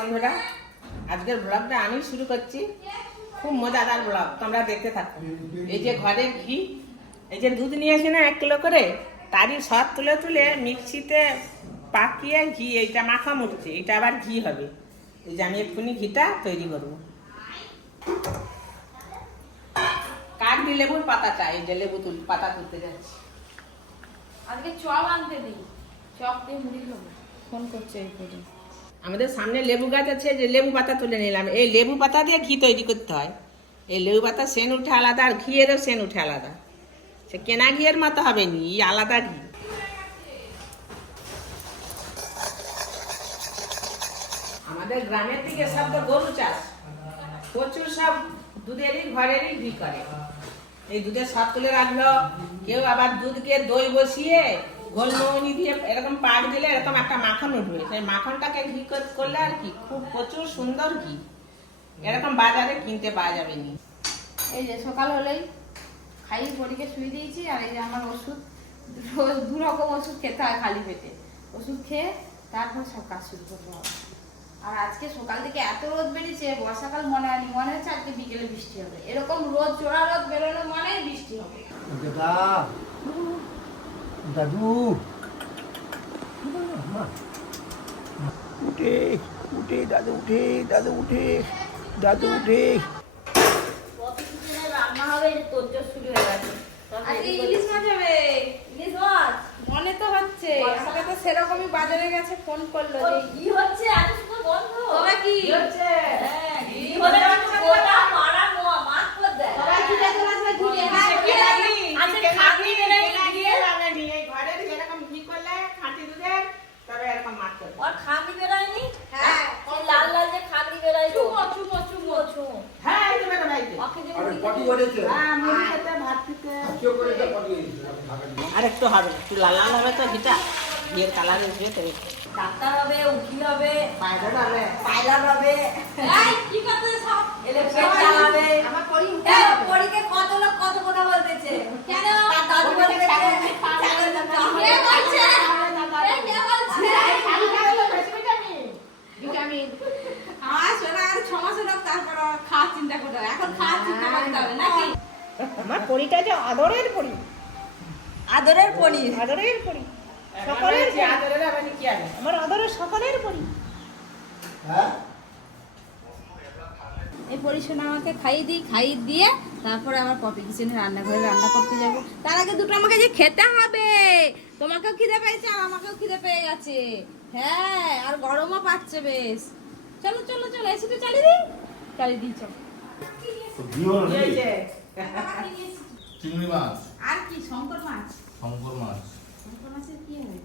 বন্ধুরা আজকের ব্লগটা আমি শুরু করছি। খুব মজাদার ব্লগ তোমরা দেখতে থাকো। এই যে ঘরের ঘি এই যে দুধ নিয়ে আসে না এক কিলো করে তারই সব তুলে তুলে মিক্সিতে পাকিয়ে ঘি এইটা মাখা মুড়ছে এটা আবার ঘি হবে। এই যে আমি এক্ষুনি ঘিটা তৈরি করব। কাঠি লেবুর পাতা চাই এই যে লেবু তুল পাতা তুলতে যাচ্ছি। আজকে চপ আনতে দিই। চপ দিয়ে মুড়ি খাব। ফোন করছে এই করে আমাদের সামনে লেবু গাছ আছে, যে লেবু পাতা তুলে নিলাম। এই লেবু পাতা দিয়ে ঘি তৈরি করতে হয়। এই লেবু পাতা সেন উঠে আলাদা, আর ঘিয়েরও সেন উঠে আলাদা। সে কেনা ঘিয়ের মতো হবে নি আলাদা ঘি। আমাদের গ্রামের দিকে সব তো গরু চাষ। প্রচুর সব দুধেরই, ঘরেরই ঘি করে। এই দুধের সব তুলে রাখল। কেউ আবার দুধকে দই বসিয়ে গোলমৌনি দিয়ে এরকম পাক দিলে এরকম একটা মাখন উঠবে। সেই মাখনটাকে ঘি করলে আর কি খুব প্রচুর সুন্দর ঘি। এরকম বাজারে কিনতে পাওয়া যাবে নি। এই যে সকাল হলেই খাই বড়িকে শুয়ে দিয়েছি আর এই যে আমার ওষুধ রোজ দু রকম ওষুধ খেতে হয় খালি পেটে। ওষুধ খেয়ে তারপর সব কাজ শুরু করতে হবে। আর আজকে সকাল থেকে এত রোদ বেরিয়েছে বর্ষাকাল মনে হয়নি মনে হচ্ছে আজকে বিকেলে বৃষ্টি হবে। এরকম রোদ চোরা রোদ বেরোনো মানেই বৃষ্টি হবে। দাদা দাদু উঠে উঠে দাদু উঠে। দাদু উঠে দাদু উঠে। রান্না হবে তোর শুরু হয়ে গেছে আজকে ইলিশ মাছ হবে ইলিশ মাছ। মনে তো হচ্ছে আমাকে তো সেরকমই বাজারে গেছে ফোন করল কি হচ্ছে? আজ তো বন্ধ তবে কি হ্যাঁ, কি হলে একটু গোটা মারা নোয়া মাছ করে দেয় সবাই ঘিরে চলে আসবে ঘিরে হ্যাঁ, হ্যাঁ, ঘিরে ঘিরে। লাগি। আচ্ছা, খাবি বেরাই দিয়ে। এই ঘরের যেরকম ঘি করলে খাঁটি দুধের তবে এরকম মাছ করবে ওর খাগড়ি বেরায়নি হ্যাঁ। সেই লাল লাল যে খাগড়ি বেরাই চুমো চুমো চুমো চুমো হ্যাঁ এই তো বেরো ভাইতে ওকে যে আরে মুড়ি পটি খেতে- করেছে হ্যাঁ মুড়ি খেতে ভাত খেতে কেউ করেছে পটি করেছে আমি খাবেন না। আর একটু হবে একটু লাল লাল হবে তো ঘিটা ঘিয়ের কালার উঠবে তো ডাক্তার হবে উকিল হবে। পায়রা হবে। পাইলট হবে। এই, কি করতে সব? ইলেকশন চালাবে আমার পরি এই, পরীকে কত লোক কত কথা বলতেছে? কেন? তার দাদু বলতেছে দাম বলছে এই, কে বলছে ভিটামিন আমার শোনা আর ছ মাসের হোক তারপর খাওয়ার চিন্তা করতে হবে এখন খাওয়ার চিন্তা করতে হবে নাকি আমার পরিটা যে আদরের পরি। আদরের পনির আদরের পরি। সকলের যে আদরের হবে কি হবে আমার আদরের সকলের পরি। হ্যাঁ? এই পরিশোনা আমাকে খাইয়ে দিই খাইয়ে দিয়ে তারপরে আমার পপি কিচেনে রান্নাঘরে রান্না করতে যাব। তার আগে দুটো আমাকে যে খেতে হবে। তোমাকেও খিদে পেয়েছে আর আমাকেও খিদে পেয়ে গেছে। হ্যাঁ আর গরমও পাচ্ছে বেশ। চলো চলো চলো এসে তো চালিয়ে দিই। চালিয়ে দিই চলো। চিংড়ি মাছ। আর কি শঙ্কর মাছ? শঙ্কর মাছ। শঙ্কর মাছের কি হবে?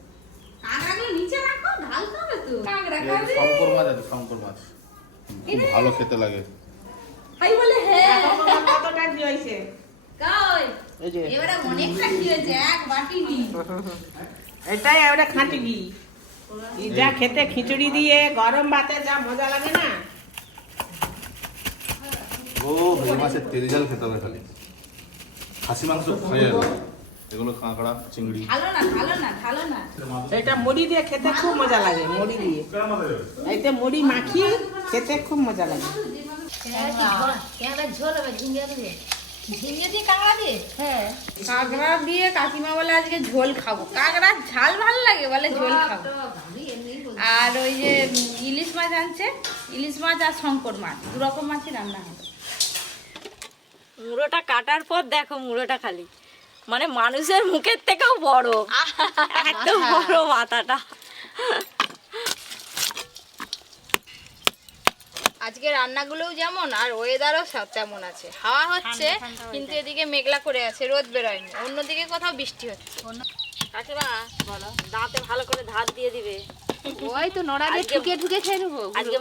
কাঁকড়াগুলো নিচে রাখো ঢালতে হবে তো। কাঁকড়া খাবে শঙ্কর মাছ আছে শঙ্কর মাছ। খুব ভালো খেতে লাগে। হাই বলে হ্যাঁ কতটা কি হয়েছে। কই? এই যে। এবারে অনেকটা কি হয়েছে এক বাটি নি। এটাই ওটা খাঁটি ঘি যা খেতে খিচুড়ি দিয়ে গরম ভাতে যা মজা লাগে না। ও ভেজা মাছের তেল জাল খেতে হবে খালি। খাসি মাংস আর এগুলো কাঁকড়া চিংড়ি। ভালো না ভালো না ভালো না। এটা মুড়ি দিয়ে খেতে খুব মজা লাগে মুড়ি দিয়ে। এতে মুড়ি মাখিয়ে খেতে খুব মজা লাগে। ঝোল দিয়ে ঝিঙ্গে দিয়ে কাঁকড়া দিয়ে হ্যাঁ কাঁকড়া দিয়ে কাকিমা বলে আজকে ঝোল খাব। কাঁকড়ার ঝাল ভালো লাগে বলে ঝোল খাব। আর ওই যে ইলিশ মাছ আনছে ইলিশ মাছ আর শঙ্কর মাছ দু রকম মাছই রান্না হবে। মুড়োটা কাটার পর দেখো মুড়োটা খালি। মানে মানুষের মুখের থেকেও বড়। এত বড় মাথাটা। আজকে রান্নাগুলোও যেমন আর ওয়েদারও সব তেমন আছে। হাওয়া হচ্ছে কিন্তু এদিকে মেঘলা করে আছে রোদ বেরোয়নি। অন্যদিকে কোথাও বৃষ্টি হচ্ছে। কাকিমা বলো। দাঁতে ভালো করে ধার দিয়ে দিবে। ওই তো নড়া দিয়ে ঠুকে ঠুকে খেয়ে নেব আজকে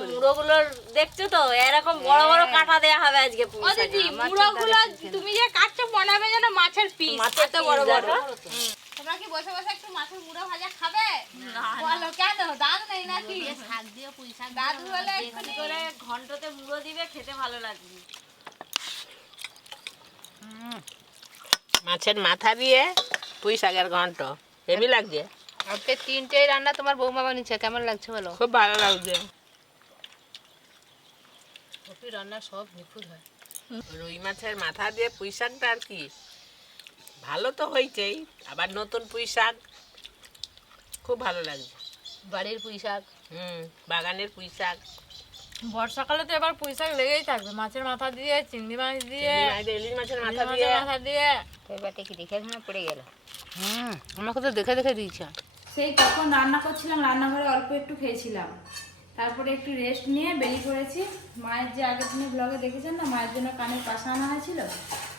দেখছ তো? এরকম বড় বড় কাঁটা দেয়া হবে আজকে। দিদি মুড়োগুলো তুমি যে কাটছো বানাবে যেন মাছের পিস। মাছের এত বড় বড়। তোমরা কি বসে বসে একটু মাছের মুড়ো ভাজা খাবে? বলো কেন? দাঁত নেই নাকি? শাক দিয়ে পুঁই শাক দাদু বলে বেশি করে ঘন্টতে মুড়ো দিবে খেতে ভালো লাগবে। মাছের মাথা দিয়ে পুঁই শাকের ঘন্ট। হেভি লাগছে। আজকে তিনটে রান্না তোমার বৌমা বানিয়েছে কেমন লাগছে বলো? খুব ভালো লাগছে। কপি রান্না সব নিখুঁত হয়। রুই মাছের মাথা দিয়ে পুঁই শাকটা আর কি? ভালো তো হয়েছেই আবার নতুন পুঁই শাক খুব ভালো লাগছে। বাড়ির পুঁই শাক হুম বাগানের পুঁই শাক বর্ষাকালে তো এবার পুঁই শাক লেগেই থাকবে। মাছের মাথা দিয়ে চিংড়ি মাছ দিয়ে ইলিশ মাছের মাথা দিয়ে। মাথা দিয়ে। এবারটা কি দেখে পড়ে গেল। হুম আমাকে তো দেখে দেখে দিয়েছে। সেই তখন রান্না করছিলাম, রান্নাঘরে অল্প একটু খেয়েছিলাম। তারপরে একটু রেস্ট নিয়ে বেরিয়ে পড়েছি। মায়ের যে আগের দিনের ব্লগে দেখেছেন না, মায়ের জন্য কানের পাশা আনা হয়েছিল?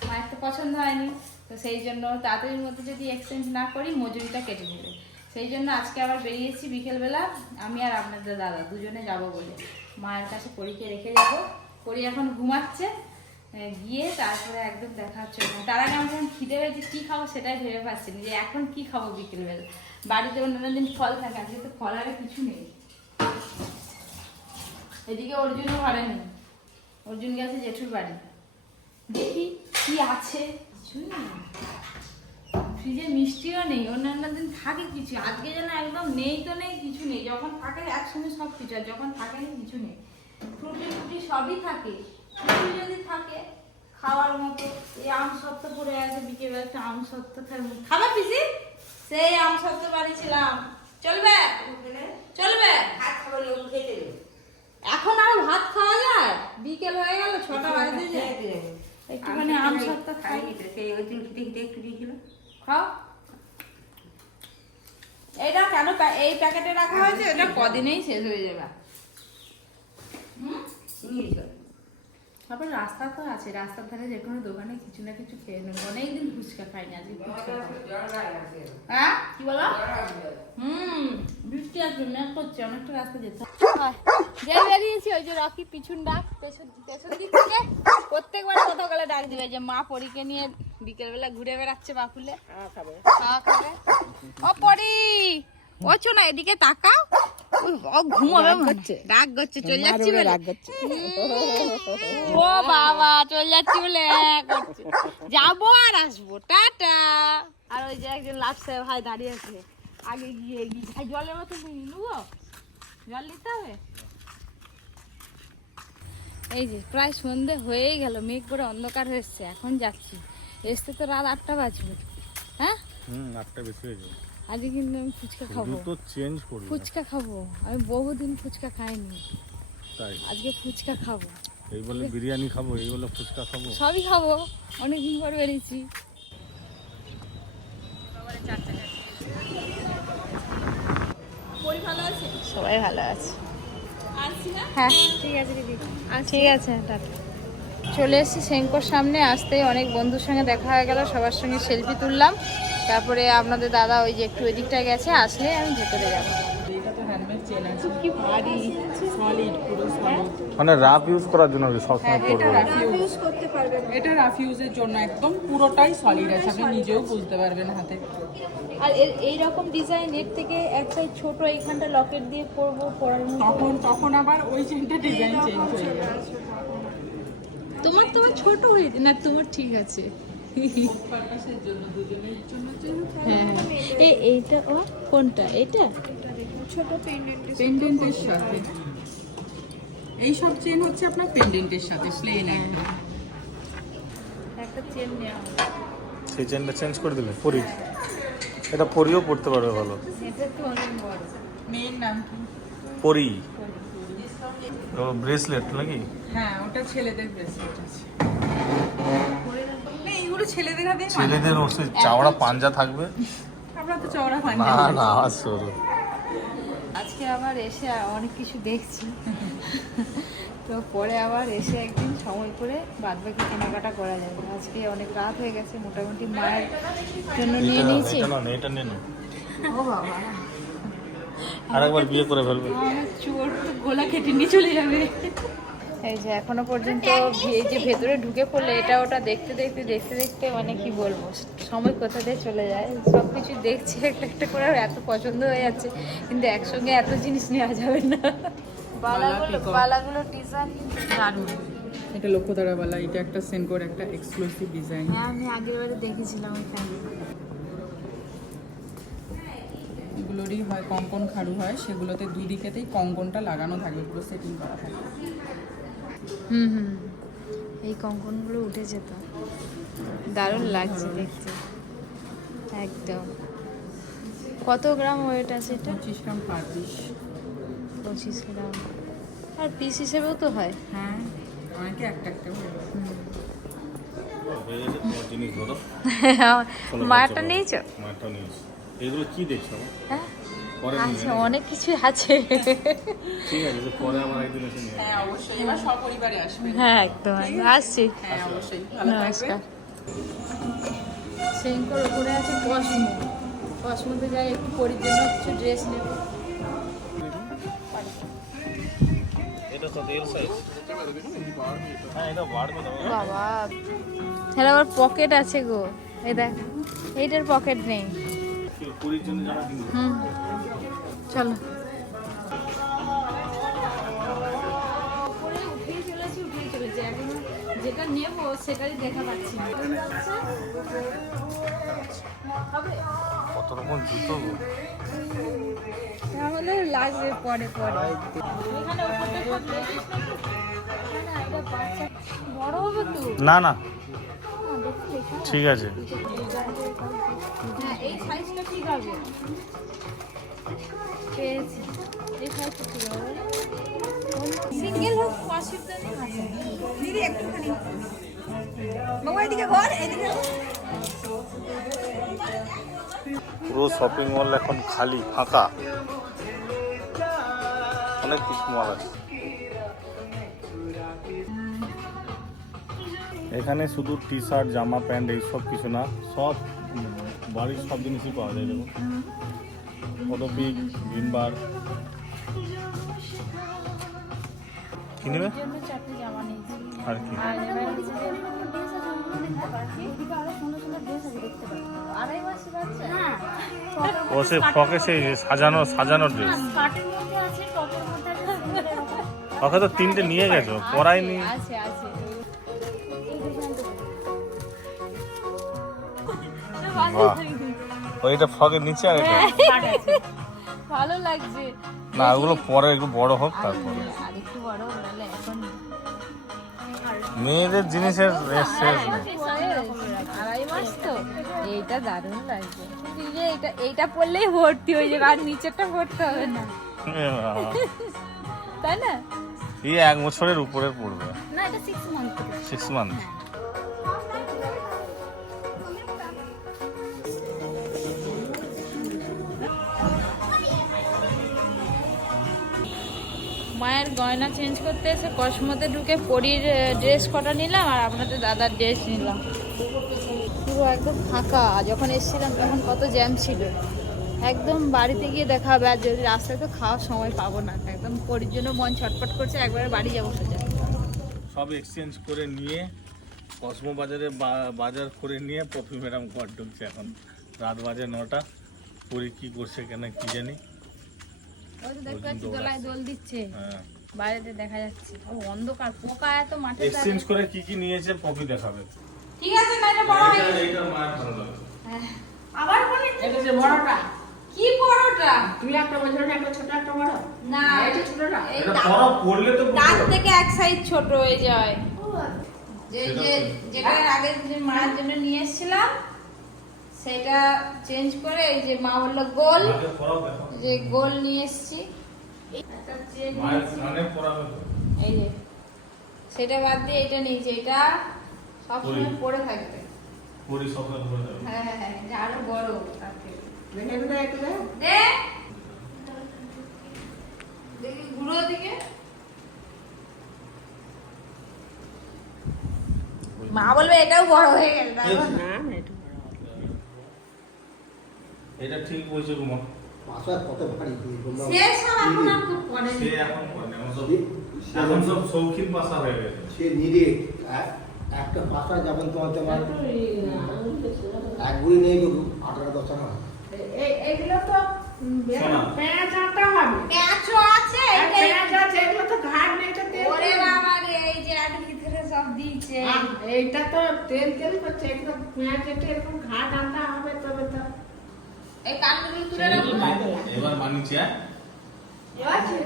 মায়ের তো পছন্দ হয়নি। তো সেই জন্য তাড়াতাড়ির মধ্যে যদি এক্সচেঞ্জ না করি, মজুরিটা কেটে নেবে। সেই জন্য আজকে আবার বেরিয়েছি বিকেলবেলা। আমি আর আপনাদের দাদা দুজনে যাব বলে। মায়ের কাছে পরীকে রেখে যাব। পরি এখন ঘুমাচ্ছে। গিয়ে তারপরে একদম দেখা হচ্ছে। তার আগে যখন খিদে পেয়েছি, কী খাব সেটাই ভেবে পাচ্ছি যে এখন কি খাব বিকেলবেলা। বাড়িতে অন্যান্য দিন ফল থাকে, আজকে তো ফল আর কিছু নেই। এদিকে অর্জুনও ঘরে নেই। অর্জুন গেছে জেঠুর বাড়ি। দেখি কি আছে ফ্রিজে মিষ্টিও নেই অন্যান্য দিন থাকে কিছু। আজকে যেন একদম নেই তো নেই, কিছু নেই। যখন থাকে একসঙ্গে সব কিছু আর যখন থাকে কিছু নেই। ফ্রুটি ফ্রুটি সবই থাকে। ফ্রুটি যদি থাকে খাওয়ার মতো এই আম সত্ত্ব পড়ে আছে বিকেলে একটা আম সত্ত্ব খাব খাবে পিসি? সেই আম সত্ত্ব বাড়ি ছিলাম। চলবে? চলবে? এখন আর ভাত খাওয়া যায়? বিকেল হয়ে গেল ছটা বাজতে যায় একটুখানি আম সত্ত্ব খাই। খাও। এটা কেন এই প্যাকেটে রাখা হয়েছে? এটা কদিনেই শেষ হয়ে যাবে। হুম? তারপর রাস্তা তো আছে রাস্তার ধারে যে কোনো দোকানে কিছু না কিছু খেয়ে নেব। অনেকদিন ফুচকা খাইনি আজকে ফুচকা হ্যাঁ? কি বলো? হুম বৃষ্টি আসবে মেঘ করছে অনেকটা রাস্তা যেতে বেরিয়েছি ওই যে রকি পিছন ডাক পেছন পেছন দিক থেকে প্রত্যেকবার কোথাও গেলে ডাক দিবে যে মা পরীকে নিয়ে বিকেলবেলা ঘুরে বেড়াচ্ছে বাকুলে খাওয়া খাবে। ও পরি ও চো না এদিকে তাকাও। ঘুমাবে রাগ করছে। চলে যাচ্ছি বলে। ও বাবা চলে যাচ্ছি বলে। করছে। যাব আর আসব। টাটা। আর ওই যে একজন লাস্ট ভাই দাঁড়িয়ে আছে। আগে গিয়ে গিয়ে ভাই জলের মতো নেব জল নিতে হবে? এই যে প্রায় সন্ধে হয়েই গেল। মেঘ করে অন্ধকার হয়েছে এখন যাচ্ছি। এসতে তো রাত আটটা বাজবে। হ্যাঁ? হুম আটটা বেশি হয়ে যাবে আজকে কিন্তু আমি ফুচকা খাব। তো চেঞ্জ করবি ফুচকা খাব। আমি বহুদিন ফুচকা খাইনি। তাই? আজকে ফুচকা খাব। এই বলে বিরিয়ানি খাব এই বলে ফুচকা খাব? সবই খাব। অনেকদিন পর বেরিয়েছি। সবাই ভালো আছে। হ্যাঁ। ঠিক আছে দিদি। ঠিক আছে টাটা। চলে এসেছি সেঙ্কোর সামনে। আসতেই অনেক বন্ধুর সঙ্গে দেখা হয়ে গেল। সবার সঙ্গে সেলফি তুললাম। তারপরে আপনাদের দাদা ওই যে একটু ওইদিকটায় গেছে আসলে আমি ভেতরে যাব। মানে রাফ ইউজ করার জন্য সবসময় করব এটা রাফ ইউজের জন্য একদম পুরোটাই সলিড আছে আপনি নিজেও বুঝতে পারবেন হাতে। আর এই রকম ডিজাইন এর থেকে একটা ছোট এইখানটা লকেট দিয়ে পরবো পরার তখন তখন আবার ওই চেনটা ডিজাইন চেঞ্জ হয়ে যাবে। তোমার তোমার ছোট হয়ে না তোমার ঠিক আছে। পারপাসের জন্য দুজনের জন্য হ্যাঁ। এই এইটা ও কোনটা? এটা পেন্ডেন্টের সাথে। এই সব চেন হচ্ছে আপনার পেন্ডেন্টের সাথে প্লেন একটা। একটা চেন নেওয়া সেই চেনটা চেঞ্জ করে দিলে পরি। এটা পরিও পড়তে পারবে ভালো। মেয়ের নাম কি? পরি। ব্রেসলেট নাকি? হ্যাঁ ওটা ছেলেদের ব্রেসলেট আছে। ছেলেদের হাতে ছেলেদের ওর চাওড়া পাঞ্জা থাকবে? আমরা তো চওড়া না পাঞ্জাবি না সরু আজকে আবার এসে অনেক কিছু দেখছি। তো পরে আবার এসে একদিন সময় করে বাদ বাকি কেনাকাটা করা যাবে। আজকে অনেক রাত হয়ে গেছে মোটামুটি মায়ের জন্য নিয়ে নিয়েছি। এটা নিয়ে নাও। ও বাবা। আরেকবার বিয়ে করে ফেলবে। চোর গোলা কেটে নিয়ে চলে যাবে। এই যে এখনও পর্যন্ত এই যে ভেতরে ঢুকে পড়লে এটা ওটা দেখতে দেখতে দেখতে দেখতে মানে কি বলব সময় কোথা দিয়ে চলে যায়? সব কিছু দেখছি একটা একটা করে আর এত পছন্দ হয়ে যাচ্ছে কিন্তু একসঙ্গে এত জিনিস নেওয়া যাবে না। বালাগুলো বালাগুলো ডিজাইন দারুণ। এটা বালা এটা একটা সেনকোর একটা এক্সক্লুসিভ ডিজাইন হ্যাঁ আমি আগের বারে দেখেছিলাম এগুলোরই হয় কঙ্কন খাড়ু হয় সেগুলোতে দুই দুদিকেতেই কঙ্কনটা লাগানো থাকবে পুরো সেটিং করা থাকবে হুম হুম। এই কঙ্কনগুলো উঠেছে তো। দারুণ লাগছে দেখতে। একদম। কত গ্রাম ওয়েট আছে এটা? পঁচিশ গ্রাম পার পিস পঁচিশ গ্রাম। আর পিস হিসেবেও তো হয়। হ্যাঁ অনেকে একটা একটা হয়ে। চলো, মায়ারটা চলো। নিয়েছো। এগুলো কি দেখছ? হ্যাঁ? পরে আচ্ছা অনেক কিছু আছে। ঠিক আছে পরে আবার একদিন এসে নিয়ে হ্যাঁ অবশ্যই। এবার সপরিবারে হ্যাঁ একদম। আসছি। হ্যাঁ অবশ্যই। ভালো থাকবে। নমস্কার। সেঙ্কর ওপরে আছে কসমো কসমোতে যাই একটু পরির জন্য কিছু ড্রেস নেব। এটা হ্যাঁ এটা বাবা। হ্যাঁ আবার পকেট আছে গো। এই দেখ এইটার পকেট নেই। পুরীর জন্য হুম। চলো। উঠেই চলেছি উঠেই চলেছি। এখন যেটা নেব সেটাই দেখা পাচ্ছি না। কত রকম জুতো তাহলে লাগবে পরে পরে? না, না, আছে। ঠিক আছে। হ্যাঁ এই সাইজটা ঠিক হবে। পেয়েছি সিঙ্গেল হোক অসুবিধা নেই আছে। দিদি একটুখানি। বাবা এদিকে ঘর এদিকে পুরো শপিং মল এখন খালি ফাঁকা। অনেক কিছু মল আছে। এখানে শুধু টি শার্ট জামা প্যান্ট এইসব কিছু না সব বাড়ির সব জিনিসই পাওয়া যায় দেখুন। পদপিক ভিমবার কি নেবে? আর কি? ও সে ফকে সেই সাজানো সাজানো ড্রেস ওকে তো তিনটে নিয়ে গেছো পরাইনি আছে ওইটা ফকের নিচে আর এটা ভালো লাগছে। না ওগুলো পরে একটু বড় হোক তারপরে। আর একটু বড় হলে এখন মেয়েদের জিনিসের রেস শেষ নেই। আড়াই মাস তো। এইটা দারুণ লাগছে। এইটা পরলেই ভর্তি হয়ে যাবে আর নিচেরটা ভর্তি হবে না। তাই না? এই এক বছরের উপরে পড়বে। না এটা সিক্স মান্থ সিক্স মান্থ মায়ের গয়না চেঞ্জ করতে এসে কসমোতে ঢুকে পরির ড্রেস কটা নিলাম আর আপনাদের দাদার ড্রেস নিলাম। পুরো একদম ফাঁকা। যখন এসেছিলাম তখন কত জ্যাম ছিল। একদম বাড়িতে গিয়ে দেখা হবে। আর যদি রাস্তায় তো খাওয়ার সময় পাবো না। একদম পরির জন্য মন ছটফট করছে, একবারে বাড়ি যাব সোজা। সব এক্সচেঞ্জ করে নিয়ে কসমো বাজারে বাজার করে নিয়ে পপি ম্যাডাম ঘর ঢুকছে এখন। রাত বাজে নটা। পুরী কি করছে কেন, কি জানি ওই তো দেখতে পাচ্ছি দোলায় দোল দিচ্ছে হ্যাঁ বাইরেতে দেখা যাচ্ছে। ও অন্ধকার পোকা এত মাঠে এক্সচেঞ্জ করে কি কি নিয়েছে পপি দেখাবে। ঠিক আছে না এটা বড় হয়ে এইটা- এইটা মায়ের ভালো আবার বলে এটা যে বড়টা। কি বড়টা? তুমি একটা বলছো না একটা ছোট একটা বড়? না। এটা ছোটটা। এটা বড় পড়লে তো দাঁত থেকে এক সাইজ ছোট হয়ে যায়। যে যে যেটা আগে মায়ের জন্য নিয়ে এসেছিলাম সেটা চেঞ্জ করে এই যে মা বলল গোল। যে গোল নিয়ে এসেছি। এই যে সেটা বাদ দিয়ে এটা নিয়েছি এটা সবসময় পরি। থাকবে হ্যাঁ হ্যাঁ হ্যাঁ আরও বড় তার থেকে। দে। দেখি ঘুরো দিকে মা বলবে এটাও বড় হয়ে গেল না এটা ঠিক বলছে কুমার বাসায় কত ভারী তুমি তোমরা হওয়া এখন আর খুব সে এখন করে না, এখন সব এখন সব শৌখিন পাশা হয়ে গেছে। সে নিরে একটা পাশা যেমন তোমার তোমার এক গুড়ি নিয়ে গেল আঠারো দশ টাকা। এই- এইগুলো তো পেঁয়াজ আটা হবে। প্যাঁচও আছে আর এই যে- পেঁয়াজ আছে এগুলো তো ঘাট নেই তো তেল ওরে তেল। বাবা রে এই যে আর ভিতরে সব দিচ্ছে আহ, এইটা তো তেল তেল করছে? এগুলো পেঁয়াজ এটা এরকম ঘাট আনতে হবে তবে তো। এই কানগুলো তুলে রাখো। এবার হ্যাঁ? আছে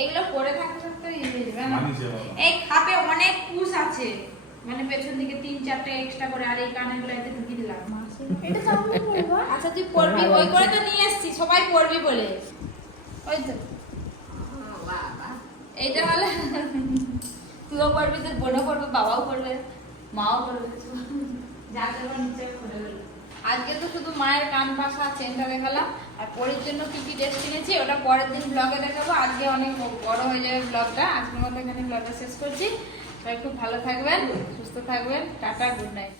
এগুলো পরে থাকতে থাকতে ইয়ে হয়ে। এই খাপে অনেক পুষ আছে। মানে পেছন দিকে তিন চারটে এক্সট্রা করে আর এই কানে গুলো এতে ঢুকিয়ে দিলাম। এটা বলব আচ্ছা তুই পড়বি ওই করে তো নিয়ে এসছি সবাই পড়বি বলে। ওই তো। এইটা হলে। তুইও পড়বি তোর বোনও পড়বে বাবাও পড়বে মাও পড়বে যা দেবো নিচে পড়ে গেলো আজকে তো শুধু মায়ের কান পাশা চেনটা দেখালাম, আর পরের জন্য কি কি ড্রেস কিনেছি, ওটা পরের দিন ব্লগে দেখাবো। আজকে অনেক বড় হয়ে যাবে ব্লগটা আজকের মতো এখানে ব্লগটা শেষ করছি। সবাই খুব ভালো থাকবেন, সুস্থ থাকবেন। Tata good night